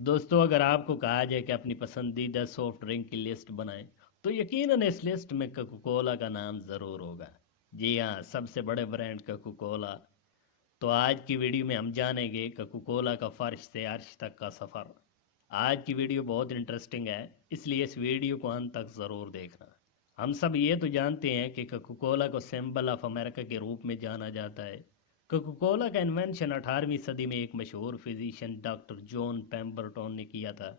दोस्तों, अगर आपको कहा जाए कि अपनी पसंदीदा सॉफ्ट ड्रिंक की लिस्ट बनाएं, तो यकीनन इस लिस्ट में कोका कोला का नाम ज़रूर होगा। जी हाँ, सबसे बड़े ब्रांड कोका कोला। तो आज की वीडियो में हम जानेंगे कोका कोला का फर्श से अर्श तक का सफ़र। आज की वीडियो बहुत इंटरेस्टिंग है, इसलिए इस वीडियो को अंत तक ज़रूर देखना। हम सब ये तो जानते हैं कि कोका कोला को सिंबल ऑफ अमेरिका के रूप में जाना जाता है। कोका कोला का इन्वेंशन 18वीं सदी में एक मशहूर फिजिशियन डॉक्टर जॉन पेम्बरटन ने किया था।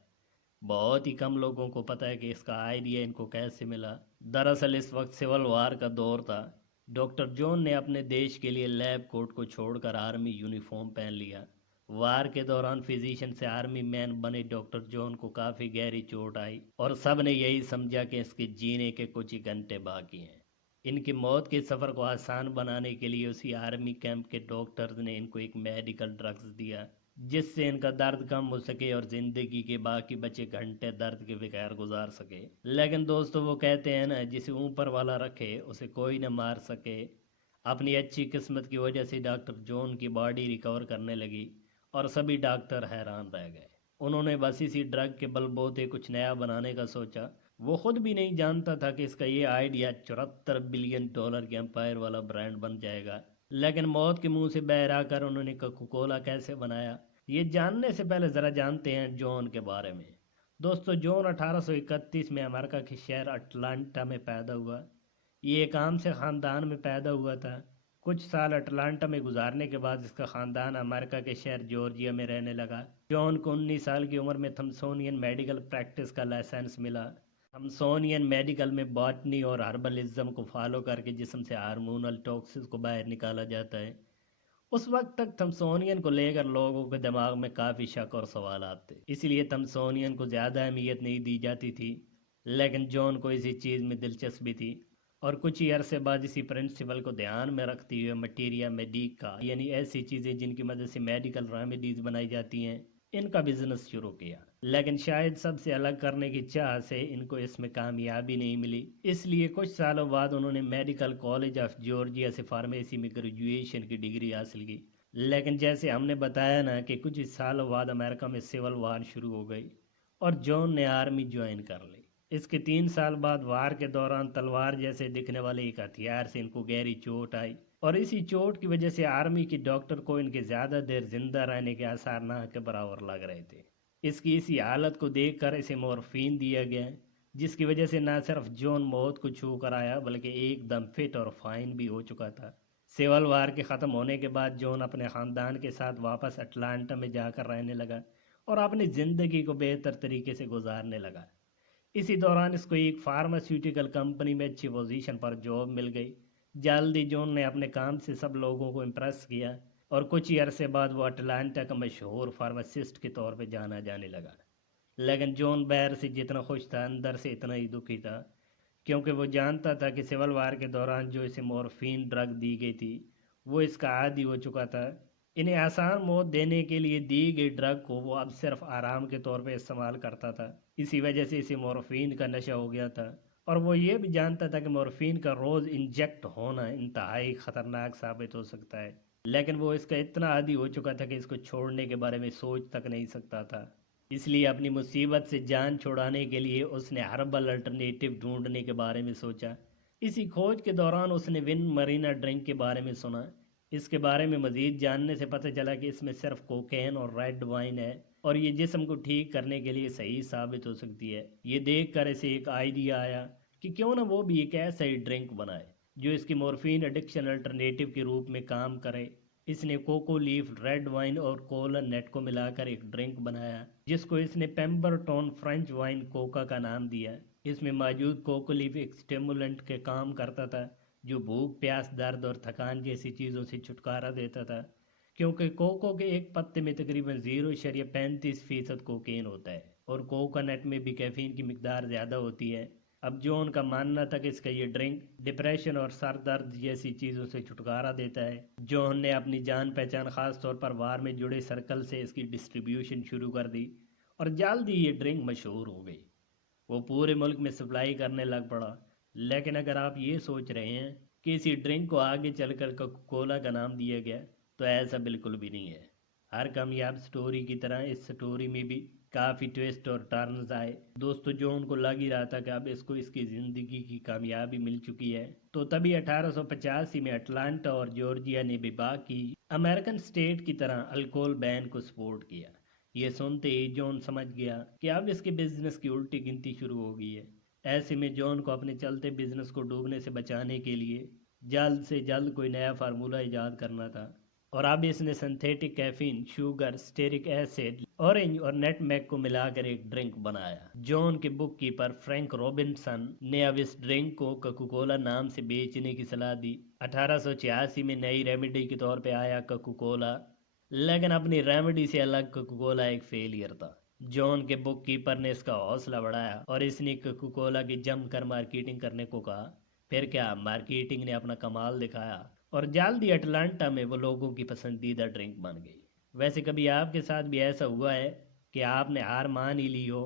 बहुत ही कम लोगों को पता है कि इसका आइडिया इनको कैसे मिला। दरअसल इस वक्त सिविल वार का दौर था। डॉक्टर जॉन ने अपने देश के लिए लैब कोट को छोड़कर आर्मी यूनिफॉर्म पहन लिया। वार के दौरान फिजिशियन से आर्मी मैन बने डॉक्टर जॉन को काफ़ी गहरी चोट आई और सब ने यही समझा कि इसके जीने के कुछ ही घंटे बाकी हैं। इनकी मौत के सफ़र को आसान बनाने के लिए उसी आर्मी कैंप के डॉक्टर्स ने इनको एक मेडिकल ड्रग्स दिया, जिससे इनका दर्द कम हो सके और ज़िंदगी के बाकी बचे घंटे दर्द के बगैर गुजार सके। लेकिन दोस्तों, वो कहते हैं ना, जिसे ऊपर वाला रखे उसे कोई न मार सके। अपनी अच्छी किस्मत की वजह से डॉक्टर जॉन की बॉडी रिकवर करने लगी और सभी डॉक्टर हैरान रह गए। उन्होंने बस इसी ड्रग के बलबूते कुछ नया बनाने का सोचा। वो खुद भी नहीं जानता था कि इसका ये आइडिया $74 बिलियन के एम्पायर वाला ब्रांड बन जाएगा। लेकिन मौत के मुंह से बह आकर उन्होंने कोका कोला कैसे बनाया, ये जानने से पहले ज़रा जानते हैं जॉन के बारे में। दोस्तों, जॉन 1831 में अमेरिका के शहर अटलांटा में पैदा हुआ। ये एक आम से ख़ानदान में पैदा हुआ था। कुछ साल अटलांटा में गुजारने के बाद इसका ख़ानदान अमेरिका के शहर जॉर्जिया में रहने लगा। जॉन को 19 साल की उम्र में थॉमसोनियन मेडिकल प्रैक्टिस का लाइसेंस मिला। थॉमसोनियन मेडिकल में बॉटनी और हर्बलिज्म को फॉलो करके जिस्म से हार्मोनल टॉक्सिस को बाहर निकाला जाता है। उस वक्त तक थॉमसोनियन को लेकर लोगों के दिमाग में काफ़ी शक और सवाल आते, इसलिए थॉमसोनियन को ज़्यादा अहमियत नहीं दी जाती थी। लेकिन जॉन को इसी चीज़ में दिलचस्पी थी और कुछ ही अरसे बाद इसी प्रिंसिपल को ध्यान में रखते हुए मटीरिया मेडिका, यानी ऐसी चीज़ें जिनकी मदद से मेडिकल रेमेडीज़ बनाई जाती हैं, इनका बिजनेस शुरू किया। लेकिन शायद सबसे अलग करने की चाह से इनको इसमें कामयाबी नहीं मिली, इसलिए कुछ सालों बाद उन्होंने मेडिकल कॉलेज ऑफ जॉर्जिया से फार्मेसी में ग्रेजुएशन की डिग्री हासिल की। लेकिन जैसे हमने बताया ना कि कुछ ही सालों बाद अमेरिका में सिविल वार शुरू हो गई और जॉन ने आर्मी ज्वाइन कर ली। इसके 3 साल बाद वार के दौरान तलवार जैसे दिखने वाले एक हथियार से इनको गहरी चोट आई और इसी चोट की वजह से आर्मी के डॉक्टर को इनके ज़्यादा देर जिंदा रहने के आसार ना के बराबर लग रहे थे। इसकी इसी हालत को देखकर इसे मॉर्फिन दिया गया, जिसकी वजह से न सिर्फ जॉन मौत को छू कर आया बल्कि एकदम फिट और फाइन भी हो चुका था। सिविल वार के ख़त्म होने के बाद जॉन अपने ख़ानदान के साथ वापस अटलांटा में जाकर रहने लगा और अपनी ज़िंदगी को बेहतर तरीके से गुजारने लगा। इसी दौरान इसको एक फार्मास्यूटिकल कंपनी में अच्छी पोजीशन पर जॉब मिल गई। जल्दी जॉन ने अपने काम से सब लोगों को इम्प्रेस किया और कुछ ही अरसे बाद वो अटलांटा का मशहूर फार्मासिस्ट के तौर पे जाना जाने लगा। लेकिन जॉन बाहर से जितना खुश था, अंदर से इतना ही दुखी था, क्योंकि वो जानता था कि सिविल वार के दौरान जो इसे मॉर्फिन ड्रग दी गई थी वो इसका आदी हो चुका था। इन्हें आसान मौत देने के लिए दी गई ड्रग को वो अब सिर्फ आराम के तौर पे इस्तेमाल करता था। इसी वजह से इसे मॉर्फिन का नशा हो गया था और वो ये भी जानता था कि मॉर्फिन का रोज़ इंजेक्ट होना इंतहाई ख़तरनाक साबित हो सकता है। लेकिन वो इसका इतना आदी हो चुका था कि इसको छोड़ने के बारे में सोच तक नहीं सकता था। इसलिए अपनी मुसीबत से जान छुड़ाने के लिए उसने हर्बल अल्टरनेटिव ढूंढने के बारे में सोचा। इसी खोज के दौरान उसने विन मरीना ड्रिंक के बारे में सुना। इसके बारे में मज़ीद जानने से पता चला कि इसमें सिर्फ कोकेन और रेड वाइन है और ये जिस्म को ठीक करने के लिए सही साबित हो सकती है। ये देख कर इसे एक आइडिया आया कि क्यों ना वो भी एक ऐसा ही ड्रिंक बनाए जो इसकी मॉर्फिन एडिक्शन अल्टरनेटिव के रूप में काम करे। इसने कोको लीफ, रेड वाइन और कोला नेट को मिलाकर एक ड्रिंक बनाया जिसको इसने पेम्बरटोन फ्रेंच वाइन कोका का नाम दिया। इसमें मौजूद कोको लीफ एक स्टिमुलेंट के काम करता था जो भूख, प्यास, दर्द और थकान जैसी चीज़ों से छुटकारा देता था, क्योंकि कोको के एक पत्ते में तकरीबन 0.35% कोकेन होता है और कोकोनट में भी कैफीन की मिकदार ज़्यादा होती है। अब जो उनका मानना था कि इसका ये ड्रिंक डिप्रेशन और सर दर्द जैसी चीज़ों से छुटकारा देता है। जॉन ने अपनी जान पहचान ख़ास तौर पर वार में जुड़े सर्कल से इसकी डिस्ट्रीब्यूशन शुरू कर दी और जल्दी ये ड्रिंक मशहूर हो गई। वो पूरे मुल्क में सप्लाई करने लग पड़ा। लेकिन अगर आप ये सोच रहे हैं कि इसी ड्रिंक को आगे चलकर कोका कोला का नाम दिया गया, तो ऐसा बिल्कुल भी नहीं है। ہر کامیاب سٹوری کی طرح اس سٹوری میں بھی کافی ٹویسٹ اور ٹرنز آئے دوستو۔ جو ان کو لگ ہی رہا تھا کہ اب اس کو اس کی زندگی کی کامیابی مل چکی ہے، تو تبھی 1885 میں اٹلانٹا اور جارجیا نے بھی باقی امریکن سٹیٹ کی طرح الکوہل بین کو سپورٹ کیا۔ یہ سنتے ہی جون سمجھ گیا کہ اب اس کے بزنس کی الٹی گنتی شروع ہو گئی ہے۔ ایسے میں جون کو اپنے چلتے بزنس کو ڈوبنے سے بچانے کے لیے جلد سے جلد کوئی نیا فارمولہ ایجاد کرنا تھا، اور اب اس نے synthetic caffeine, sugar, stearic acid, orange اور نیٹ میک کو ملا کر ایک ڈرنک بنایا۔ جون کے بک کیپر فرینک رابنسن نے اب اس ڈرنک کو کوکا کولا نام سے بیچنے کی صلاح دی۔ 1886 میں نئی ریمیڈی کے طور پہ آیا کوکا کولا، لیکن اپنی ریمیڈی سے الگ کوکا کولا ایک فیلئر تھا۔ جون کے بک کیپر نے اس کا حوصلہ بڑھایا اور اس نے کوکا کولا کی جم کر مارکیٹنگ کرنے کو کہا۔ پھر کیا، مارکیٹنگ نے اپنا کمال دکھایا اور جلدی اٹلانٹا میں وہ لوگوں کی پسندیدہ ڈرنک بن گئی۔ ویسے کبھی آپ کے ساتھ بھی ایسا ہوا ہے کہ آپ نے ہار مان ہی لی ہو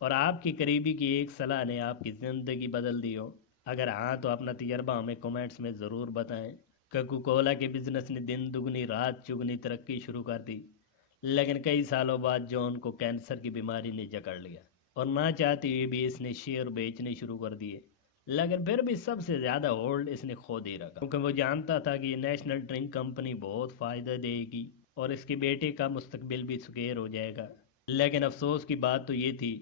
اور آپ کی قریبی کی ایک صلاح نے آپ کی زندگی بدل دی ہو؟ اگر ہاں تو اپنا تجربہ ہمیں کمنٹس میں ضرور بتائیں۔ کوکا کولا کے بزنس نے دن دگنی رات چگنی ترقی شروع کر دی، لیکن کئی سالوں بعد جون کو کینسر کی بیماری نے جکڑ لیا اور نہ چاہتے ہوئے بھی اس نے شیئر بیچنے شروع کر دیے، لیکن پھر بھی سب سے زیادہ ہولڈ اس نے خود ہی رکھا، کیونکہ وہ جانتا تھا کہ یہ نیشنل ڈرنک کمپنی بہت فائدہ دے گی اور اس کے بیٹے کا مستقبل بھی سکیر ہو جائے گا۔ لیکن افسوس کی بات تو یہ تھی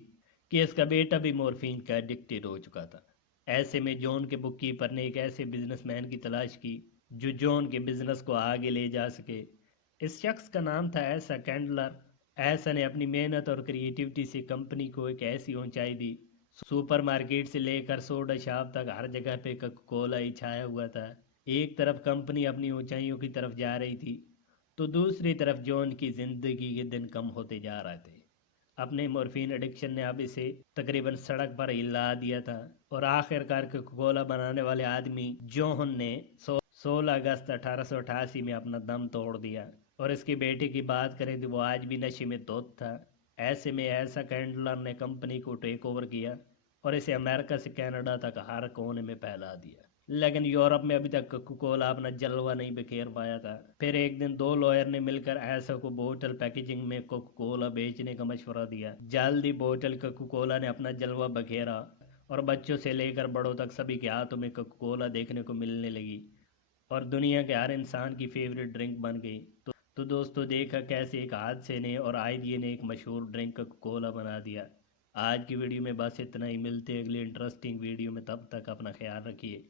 کہ اس کا بیٹا بھی مورفین کا ایڈکٹڈ ہو چکا تھا۔ ایسے میں جون کے بک کیپر نے ایک ایسے بزنس مین کی تلاش کی جو جون کے بزنس کو آگے لے جا سکے۔ اس شخص کا نام تھا ایسا کینڈلر۔ ایسا نے اپنی محنت اور کریٹیوٹی سے کمپنی کو ایک ایسی اونچائی دی، سپر مارکیٹ سے لے کر سوڈا شاپ تک ہر جگہ پہ کوکا کولا ہی چھایا ہوا تھا۔ ایک طرف کمپنی اپنی اونچائیوں کی طرف جا رہی تھی تو دوسری طرف جون کی زندگی کے دن کم ہوتے جا رہے تھے۔ اپنے مورفین ایڈکشن نے اب اسے تقریباً سڑک پر ہلا دیا تھا، اور آخر کار کوکا کولا بنانے والے آدمی جون نے 16 اگست 1888 میں اپنا دم توڑ دیا۔ اور اس کے بیٹے کی بات کریں تو وہ آج بھی نشے میں دھت تھا۔ ایسے میں ایسا کینڈلر نے کمپنی کو ٹیک اوور کیا اور اسے امریکہ سے کینیڈا تک ہر کونے میں پھیلا دیا، لیکن یورپ میں ابھی تک کوکا کولا اپنا جلوہ نہیں بکھیر پایا تھا۔ پھر ایک دن دو لوئر نے مل کر ایسا کو بوتل پیکیجنگ میں کوکا کولا بیچنے کا مشورہ دیا۔ جلدی بوتل کوکا کولا نے اپنا جلوہ بکھیرا اور بچوں سے لے کر بڑوں تک سبھی کے ہاتھوں میں کوکا کولا دیکھنے کو ملنے لگی اور دنیا کے ہر انسان کی فیوریٹ ڈرنک بن گئی۔ تو دوستو دیکھا کیسے ایک حادثے نے اور آئیڈیا نے ایک مشہور ڈرنک کوکا کولا بنا دیا۔ آج کی ویڈیو میں بس اتنا ہی، ملتے اگلے انٹرسٹنگ ویڈیو میں، تب تک اپنا خیال رکھیے۔